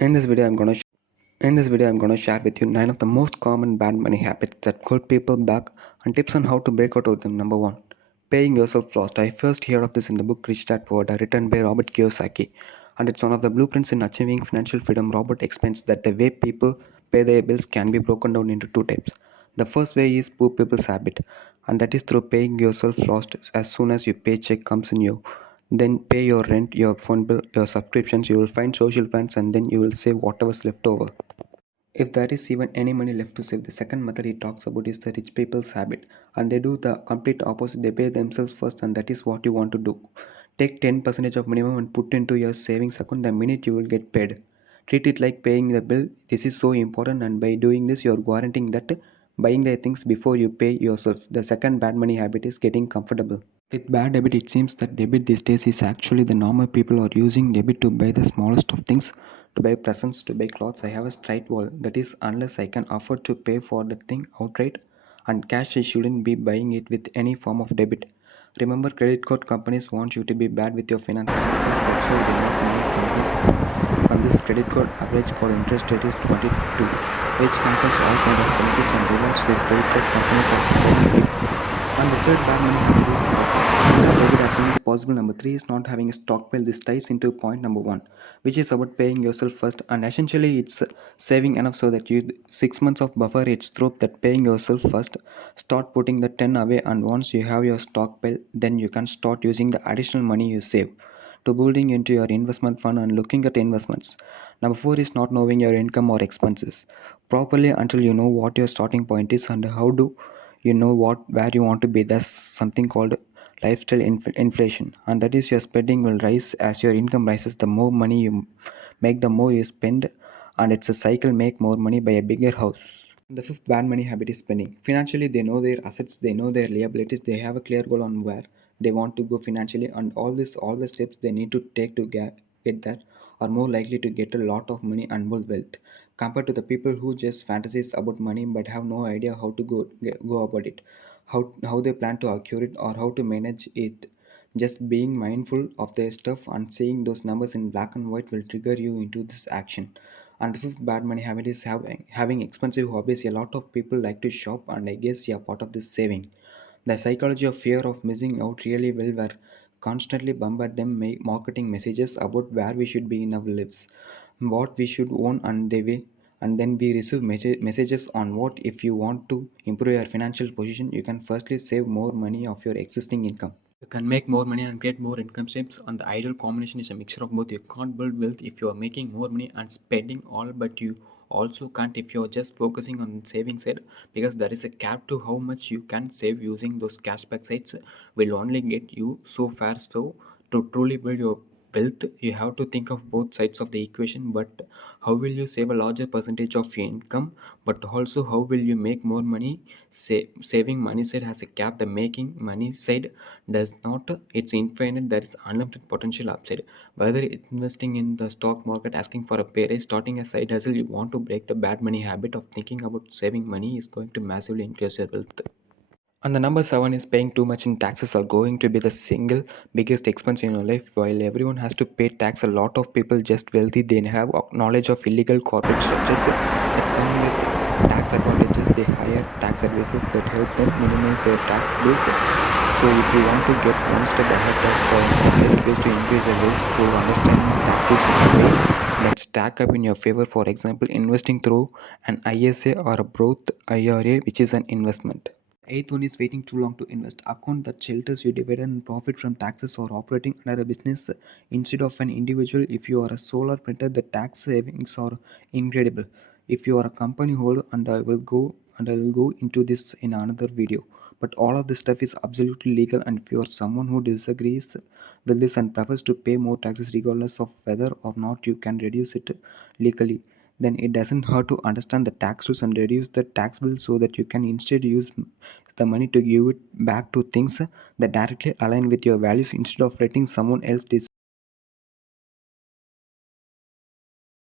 In this video, I'm gonna share with you 9 of the most common bad money habits that hold people back and tips on how to break out of them. Number 1. Paying yourself first. I first heard of this in the book Rich Dad Poor Dad written by Robert Kiyosaki, and it's one of the blueprints in achieving financial freedom. Robert explains that the way people pay their bills can be broken down into two types. The first way is poor people's habit, and that is through paying yourself first as soon as your paycheck comes in you. Then pay your rent, your phone bill, your subscriptions, you will find social plans, and then you will save whatever's left over. If there is even any money left to save, the second method he talks about is the rich people's habit, and they do the complete opposite. They pay themselves first, and that is what you want to do. Take 10% of minimum and put into your savings account the minute you will get paid. Treat it like paying the bill. This is so important, and by doing this, you are guaranteeing that buying the things before you pay yourself. The second bad money habit is getting comfortable. With bad debit, it seems that debit these days is actually the normal. People are using debit to buy the smallest of things, to buy presents, to buy clothes. I have a straight wall. That is, unless I can afford to pay for the thing outright, and cash, I shouldn't be buying it with any form of debit. Remember, credit card companies want you to be bad with your finances because that's how they make money from this credit card. Average card interest rate is 22, which cancels all kind of benefits and rewards these credit card companies are providing. And the third bad money habit is use debit as soon as possible. Number three is not having a stockpile. This ties into point number one, which is about paying yourself first. And essentially, it's saving enough so that you 6 months of buffer. It's through that paying yourself first. Start putting the 10 away, and once you have your stockpile, then you can start using the additional money you save to building into your investment fund and looking at investments. Number four is not knowing your income or expenses properly until you know what your starting point is and how do you know what where you want to be. That's something called lifestyle inflation, and that is your spending will rise as your income rises. The more money you make, the more you spend, and it's a cycle. Make more money, buy a bigger house. The fifth bad money habit is spending. Financially, they know their assets, they know their liabilities, they have a clear goal on where they want to go financially, and all the steps they need to take to get there are more likely to get a lot of money and more wealth compared to the people who just fantasize about money but have no idea how to go about it, how they plan to acquire it or how to manage it. Just being mindful of their stuff and seeing those numbers in black and white will trigger you into this action. And the fifth bad money habit is having expensive hobbies. A lot of people like to shop, and I guess you're part of this saving. The psychology of fear of missing out really well, where constantly bombard them marketing messages about where we should be in our lives, what we should own, and then we receive messages on what if you want to improve your financial position. You can firstly save more money of your existing income. You can make more money and create more income streams, and the ideal combination is a mixture of both. You can't build wealth if you are making more money and spending all, but you also can't if you're just focusing on saving side, because there is a cap to how much you can save. Using those cashback sites will only get you so far. So to truly build your wealth, you have to think of both sides of the equation. But how will you save a larger percentage of your income, but also how will you make more money? Saving money side has a cap, the making money side does not. It's infinite. There is unlimited potential upside. Whether it's investing in the stock market, asking for a pay raise, starting a side hustle, you want to break the bad money habit of thinking about saving money is going to massively increase your wealth. And the number seven is paying too much in taxes are going to be the single biggest expense in your life. While everyone has to pay tax, a lot of people just wealthy, they have knowledge of illegal corporate structures that come with tax advantages. They hire tax advisors that help them minimize their tax bills. So if you want to get one step ahead of the best ways to increase your wealth through understanding tax rules in a way that stack up in your favor. For example, investing through an ISA or a Roth IRA, which is an investment. Eighth one is waiting too long to invest. Account that shelters your dividend and profit from taxes or operating under a business instead of an individual. If you are a solar printer, the tax savings are incredible. If you are a company holder, and I will go into this in another video. But all of this stuff is absolutely legal, and if you are someone who disagrees with this and prefers to pay more taxes regardless of whether or not you can reduce it legally, then it doesn't hurt to understand the tax rules and reduce the tax bill so that you can instead use the money to give it back to things that directly align with your values instead of letting someone else decide